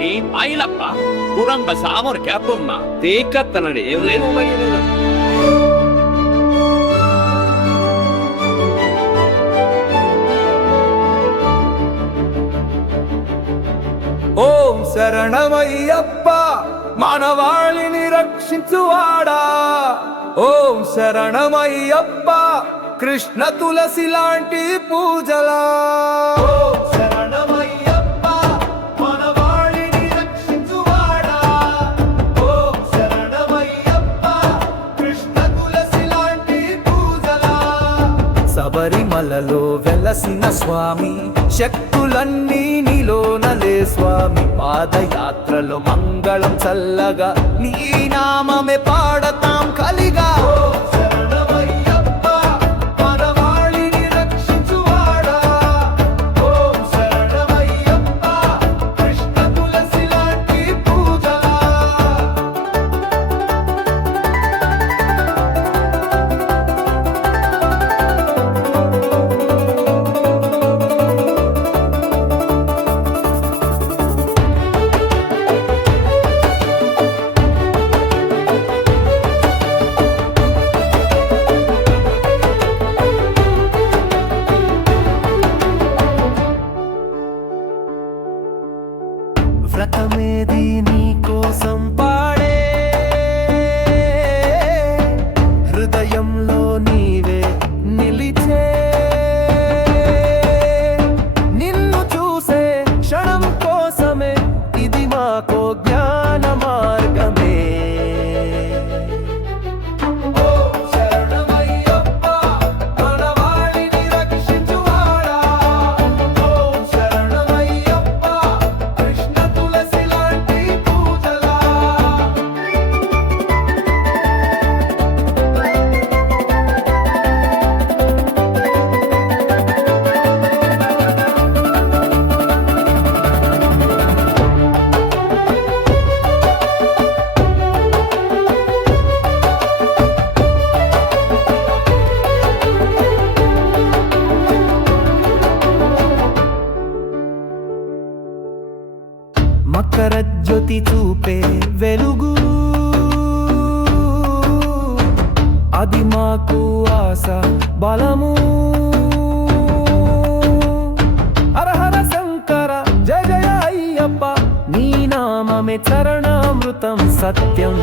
ni pailappa kurang basamor kapumma teekattanade evlenu bagirela ఓం శరణమయ్యప్ప మానవాళిని రక్షించువాడా ఓం శరణమయ్యప్ప కృష్ణ తులసి లాంటి పూజలా ఓం శరణమయ్యప్ప మానవాళిని రక్షించువాడా ఓం శరణమయ్యప్ప కృష్ణ తులసి లాంటి పూజలా శబరిమలలో వెలసిన స్వామి శక్తులన్నీ నీలోనలే స్వామి పాదయాత్రలో మంగళం చల్లగా నీ నామమే పాడతాం కలిగా శరణమయ్యప్ప మనవాళిని రక్షించువాడా ఓం శరణమయ్యప్ప కృష్ణ తులసి లాంటి పూజలా వ్రతమేది నీ కోసం పాడే హృదయంలో నీవే నిలిచే నిన్ను చూసే క్షణం కోసమే ఇది మాకో జ్ఞాన మార్గమే ఓం శరణమయ్యప్ప మనవాళిని రక్షించువాడా ఓం శరణమయ్యప్ప కృష్ణ తులసి లాంటి పూజలా మకర జ్యోతి చూపే వెలుగు అది మాకు ఆశ బలము హర హర శంకర జయ జయ అయ్యప్ప నీ నామమే చరణామృతం సత్యం